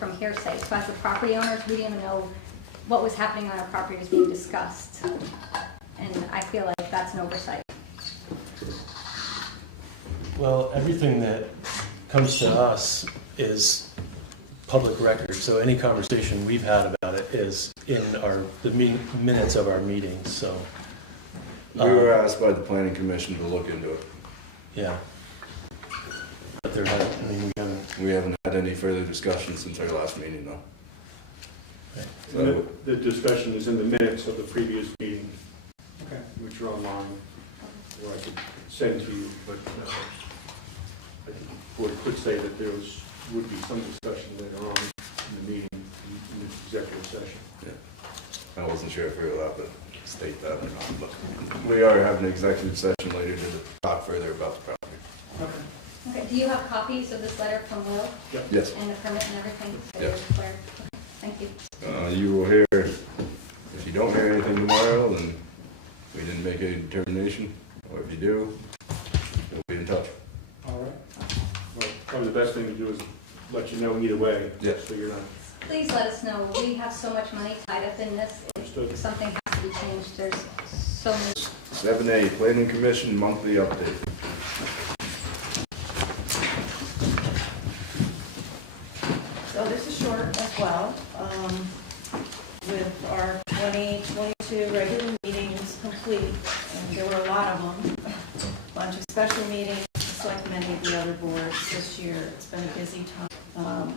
from hearsay. So as the property owners, we didn't even know what was happening on our property was being discussed. And I feel like that's an oversight. Well, everything that comes to us is public record, so any conversation we've had about it is in the minutes of our meetings, so. We were asked by the planning commission to look into it. Yeah. But we haven't had any further discussion since our last meeting though. Right. So the discussion is in the minutes of the previous meeting, Okay. which are online, or I could send to you, but I think the board could say that there would be some discussion later on in the meeting, in the executive session. yeah. I wasn't sure if we were allowed to state that or not, but we are having an executive session later to talk further about the property. Okay. Okay, do you have copies of this letter from Will? Yep. Yes. And the permit and everything? So Yes. you're clear? Okay, thank you. You will hear, if you don't hear anything tomorrow, then we didn't make a determination, or if you do, we'll be in touch. All right. Well, probably the best thing to do is let you know either way. Yes. So you're not. Please let us know. We have so much money tied up in this. Understood. If something has to be changed, there's so many. 7A, Planning Commission Monthly Update. So this is short as well. With our 2022 regular meetings complete, and there were a lot of them, a bunch of special meetings, just like many of the other boards this year. It's been a busy time.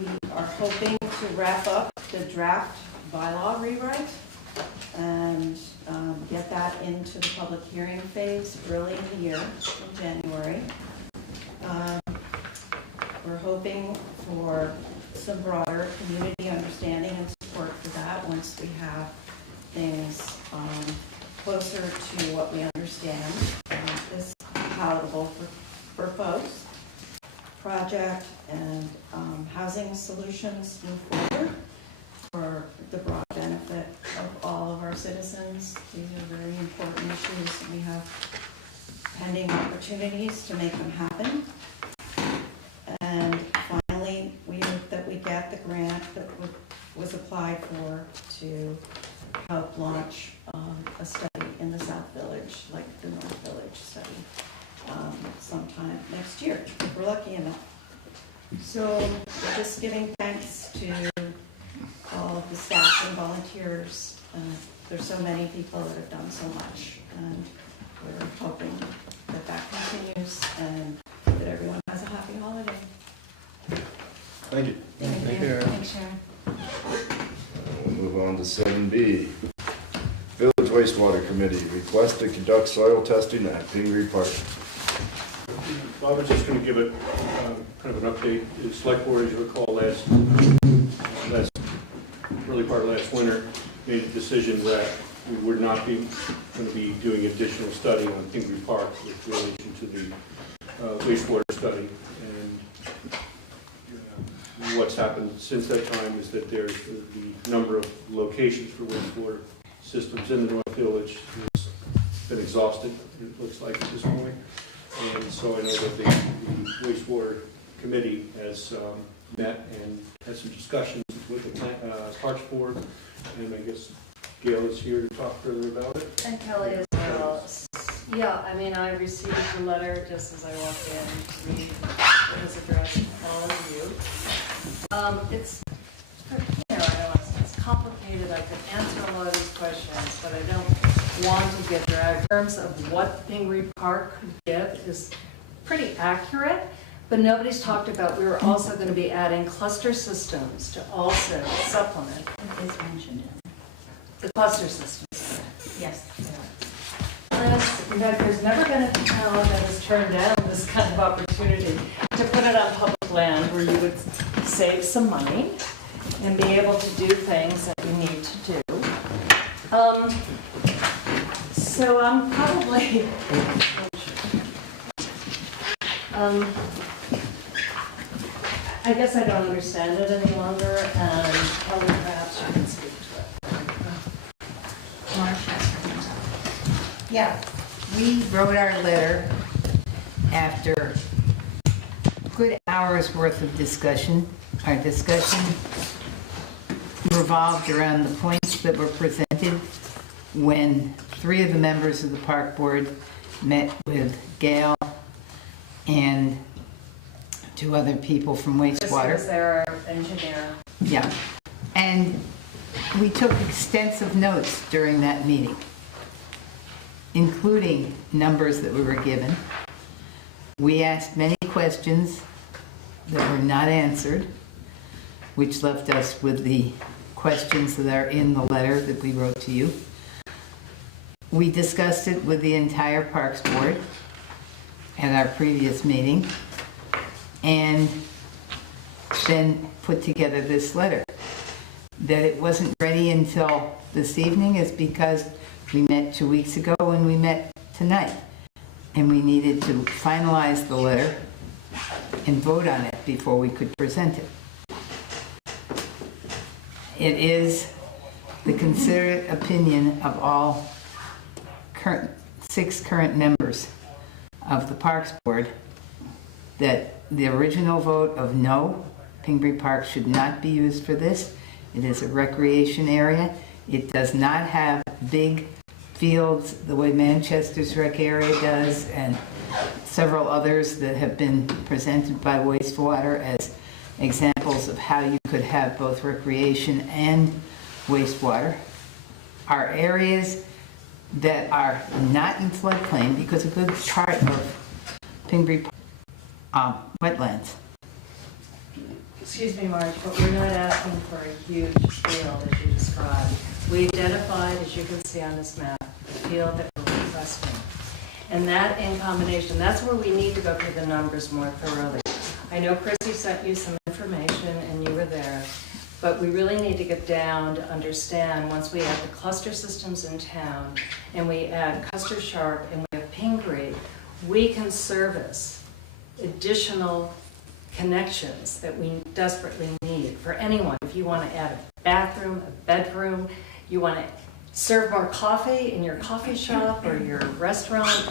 We are hoping to wrap up the draft bylaw rewrite and get that into the public hearing phase early in the year, in January. We're hoping for some broader community understanding and support for that once we have things closer to what we understand is palatable for folks. Project and housing solutions move forward for the broad benefit of all of our citizens. These are very important issues. We have pending opportunities to make them happen. And finally, we hope that we get the grant that was applied for to help launch a study in the South Village, like the North Village study, sometime next year, if we're lucky enough. So just giving thanks to all of the staff and volunteers. There's so many people that have done so much, and we're hoping that that continues and that everyone has a happy holiday. Thank you. Thank you. Thanks, Sharon. We'll move on to 7B. Village Wastewater Committee, request to conduct soil testing at Pingree Park. I was just going to give it kind of an update. The select board, as you recall, early part of last winter, made a decision that we would not be going to be doing additional study on Pingree Park with relation to the wastewater study. And what's happened since that time is that there's the number of locations for wastewater systems in the North Village has been exhausted, it looks like at this point. And so I know that the wastewater committee has met and had some discussions with the Parks Board, and I guess Gail is here to talk further about it. And Kelly as well. Yeah, I mean, I received the letter just as I walked in to read what was addressed to all of you. It's, you know, I don't want to say it's complicated. I could answer a lot of these questions, but I don't want to get dragged. In terms of what Pingree Park could give is pretty accurate, but nobody's talked about, we were also going to be adding cluster systems to also supplement. It's mentioned in The cluster systems. yes. There's never been a town that has turned down this kind of opportunity to put it on public land where you would save some money and be able to do things that you need to do. So I'm probably, I guess I don't understand it any longer, and Kelly, perhaps you can speak to it. Yeah, we wrote our letter after good hours worth of discussion our discussion revolved around the points that were presented when 3 of the members of the park board met with Gail and 2 other people from Chris wastewater. was there, our engineer. Yeah, and we took extensive notes during that meeting, including numbers that we were given. We asked many questions that were not answered, which left us with the questions that are in the letter that we wrote to you. We discussed it with the entire Parks Board at our previous meeting, and then put together this letter. That it wasn't ready until this evening is because we met 2 weeks ago and we met tonight. And we needed to finalize the letter and vote on it before we could present it. It is the considered opinion of all 6 current members of the Parks Board that the original vote of no, Pingree Park should not be used for this. It is a recreation area. It does not have big fields the way Manchester's rec area does, and several others that have been presented by wastewater as examples of how you could have both recreation and wastewater. Are areas that are not in floodplain, because a good part of Pingree wetlands. Excuse me, Marge, but we're not asking for a huge field as you described. We identified, as you can see on this map, the field that we're requesting. And that in combination, that's where we need to go through the numbers more thoroughly. I know Chrissy sent you some information and you were there, but we really need to get down to understand, once we have the cluster systems in town and we add Custer Sharp and we have Pingree, we can service additional connections that we desperately need for anyone. If you want to add a bathroom, a bedroom, you want to serve more coffee in your coffee shop or your restaurant,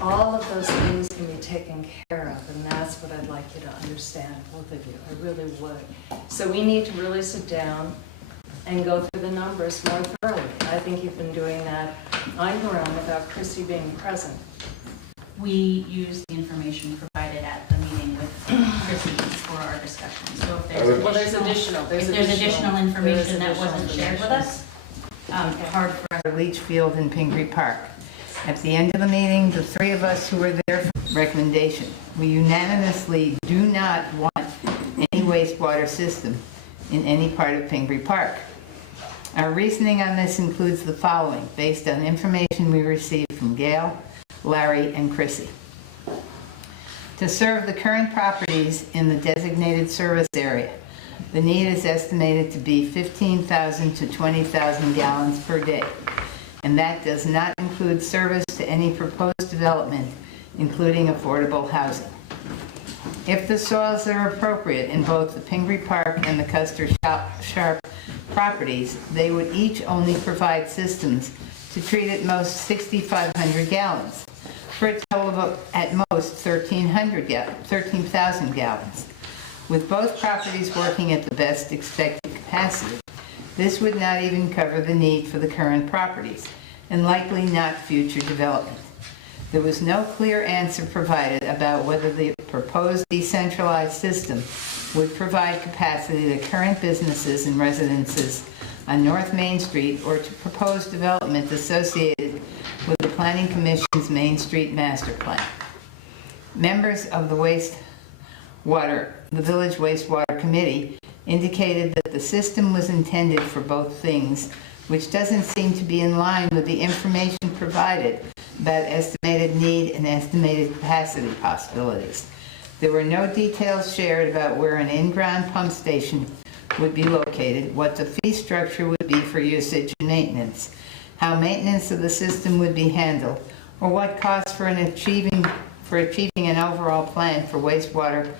all of those things can be taken care of, and that's what I'd like you to understand, both of you. I really would. So we need to really sit down and go through the numbers more thoroughly. I think you've been doing that on your own without Chrissy being present. We use the information provided at the meeting with Chrissy for our discussion. So if Well, there's additional information that wasn't shared with us, Hard for us. Leach Field and Pingree Park. At the end of the meeting, the 3 of us who were there for recommendation, we unanimously do not want any wastewater system in any part of Pingree Park. Our reasoning on this includes the following, based on information we received from Gail, Larry, and Chrissy. To serve the current properties in the designated service area, the need is estimated to be 15,000 to 20,000 gallons per day, and that does not include service to any proposed development, including affordable housing. If the soils are appropriate in both the Pingree Park and the Custer Sharp properties, they would each only provide systems to treat at most 6,500 gallons, for a total of at most 13,000 gallons. With both properties working at the best expected capacity, this would not even cover the need for the current properties, and likely not future development. There was no clear answer provided about whether the proposed decentralized system would provide capacity to current businesses and residences on North Main Street or to proposed development associated with the Planning Commission's Main Street Master Plan. Members of the Village Wastewater Committee indicated that the system was intended for both things, which doesn't seem to be in line with the information provided about estimated need and estimated capacity possibilities. There were no details shared about where an in-ground pump station would be located, what the fee structure would be for usage and maintenance, how maintenance of the system would be handled, or what costs for achieving an overall plan for wastewater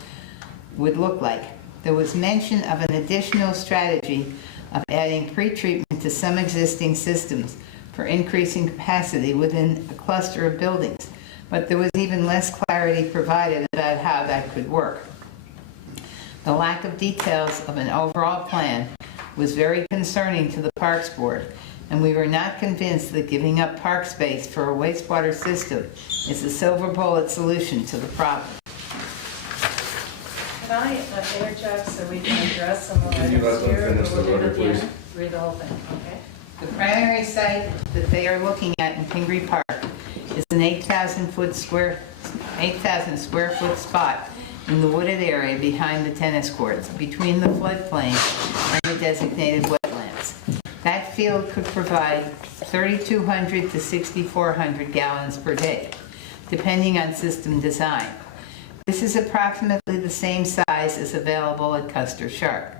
would look like. There was mention of an additional strategy of adding pretreatment to some existing systems for increasing capacity within a cluster of buildings, but there was even less clarity provided about how that could work. The lack of details of an overall plan was very concerning to the Parks Board, and we were not convinced that giving up park space for a wastewater system is a silver bullet solution to the problem. Can I interject so we can address some of the Can you let items them here? finish We'll the do it letter, at the end. please? Read the whole thing, okay? The primary site that they are looking at in Pingree Park is an 8,000 square foot spot in the wooded area behind the tennis courts, between the floodplain and the designated wetlands. That field could provide 3,200 to 6,400 gallons per day, depending on system design. This is approximately the same size as available at Custer Sharp.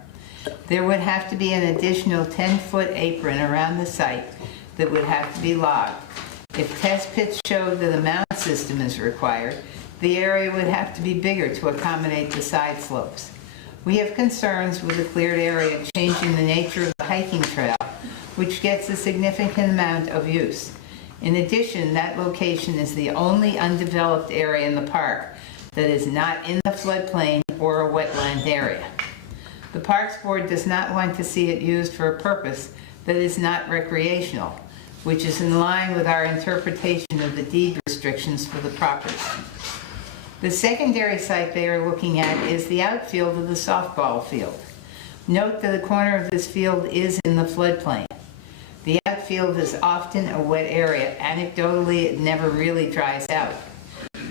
There would have to be an additional 10-foot apron around the site that would have to be logged. If test pits showed that a mound system is required, the area would have to be bigger to accommodate the side slopes. We have concerns with the cleared area changing the nature of the hiking trail, which gets a significant amount of use. In addition, that location is the only undeveloped area in the park that is not in the floodplain or a wetland area. The Parks Board does not want to see it used for a purpose that is not recreational, which is in line with our interpretation of the deed restrictions for the property. The secondary site they are looking at is the outfield of the softball field. Note that the corner of this field is in the floodplain. The outfield is often a wet area. Anecdotally, it never really dries out.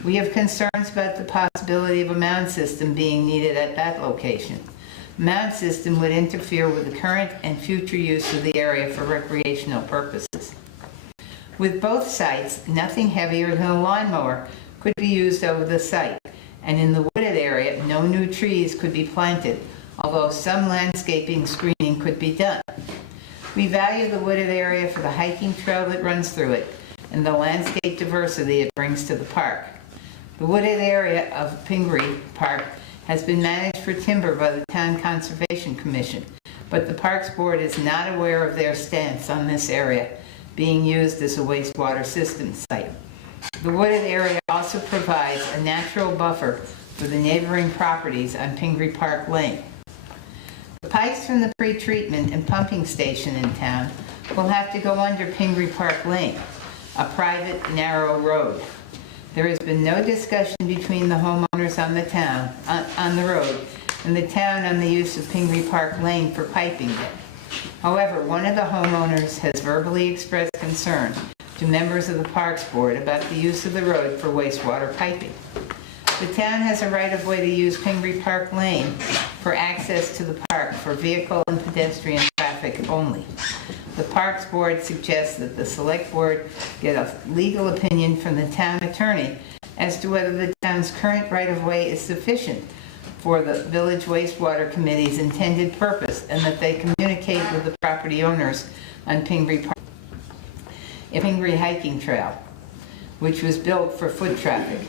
We have concerns about the possibility of a mound system being needed at that location. A mound system would interfere with the current and future use of the area for recreational purposes. With both sites, nothing heavier than a lawnmower could be used over the site, and in the wooded area, no new trees could be planted, although some landscaping screening could be done. We value the wooded area for the hiking trail that runs through it and the landscape diversity it brings to the park. The wooded area of Pingree Park has been managed for timber by the Town Conservation Commission, but the Parks Board is not aware of their stance on this area being used as a wastewater system site. The wooded area also provides a natural buffer for the neighboring properties on Pingree Park Lane. The pipes from the pre-treatment and pumping station in town will have to go under Pingree Park Lane, a private, narrow road. There has been no discussion between the homeowners on the road and the town on the use of Pingree Park Lane for piping it. However, one of the homeowners has verbally expressed concern to members of the Parks Board about the use of the road for wastewater piping. The town has a right-of-way to use Pingree Park Lane for access to the park for vehicle and pedestrian traffic only. The Parks Board suggests that the Select Board get a legal opinion from the town attorney as to whether the town's current right-of-way is sufficient for the Village Wastewater Committee's intended purpose, and that they communicate with the property owners on Pingree Park, a Pingree hiking trail, which was built for foot traffic.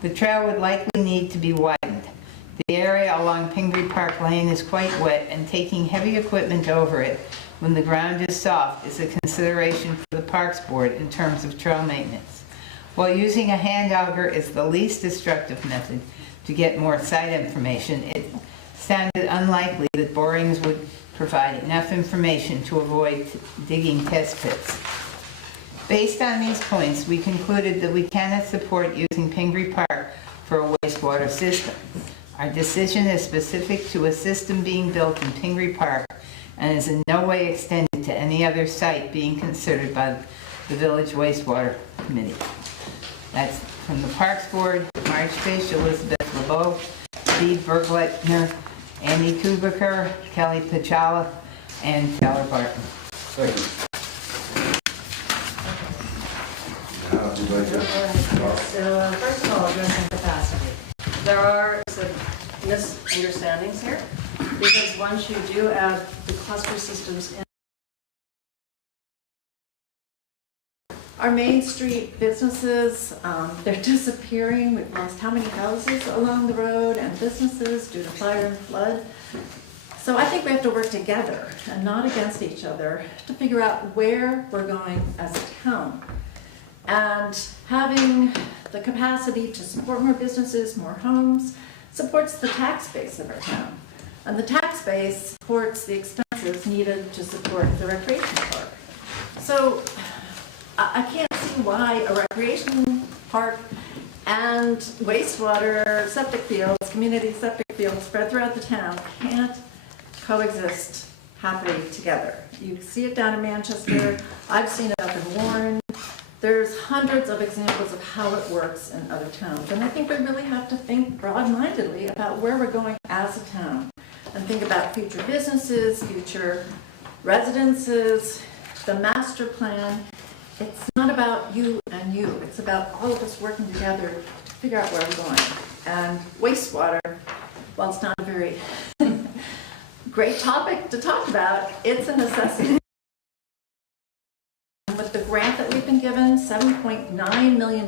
The trail would likely need to be widened. The area along Pingree Park Lane is quite wet, and taking heavy equipment over it when the ground is soft is a consideration for the Parks Board in terms of trail maintenance. While using a hand auger is the least destructive method to get more site information, it sounded unlikely that borings would provide enough information to avoid digging test pits. Based on these points, we concluded that we cannot support using Pingree Park for a wastewater system. Our decision is specific to a system being built in Pingree Park and is in no way extended to any other site being considered by the Village Wastewater Committee. That's from the Parks Board, Marge Fish, Elizabeth LeBeau, Steve Bergleitner, Andy Kubaker, Kelly Pachala, and Taylor Barton. Thank you. Now, if you'd like to- So, first of all, addressing capacity. There are some misunderstandings here, because once you do add the cluster systems in, our Main Street businesses, they're disappearing. We've lost how many houses along the road and businesses due to fire and flood. So I think we have to work together and not against each other to figure out where we're going as a town. And having the capacity to support more businesses, more homes, supports the tax base of our town. And the tax base supports the expenses needed to support the recreation park. So I can't see why a recreation park and wastewater, septic fields, community septic fields spread throughout the town can't coexist happily together. You see it down in Manchester, I've seen it up in Warren. There's hundreds of examples of how it works in other towns. And I think we really have to think broad-mindedly about where we're going as a town and think about future businesses, future residences, the master plan. It's not about you and you. It's about all of us working together to figure out where we're going. And wastewater, while it's not a very great topic to talk about, it's a necessity. With the grant that we've been given, $7.9 million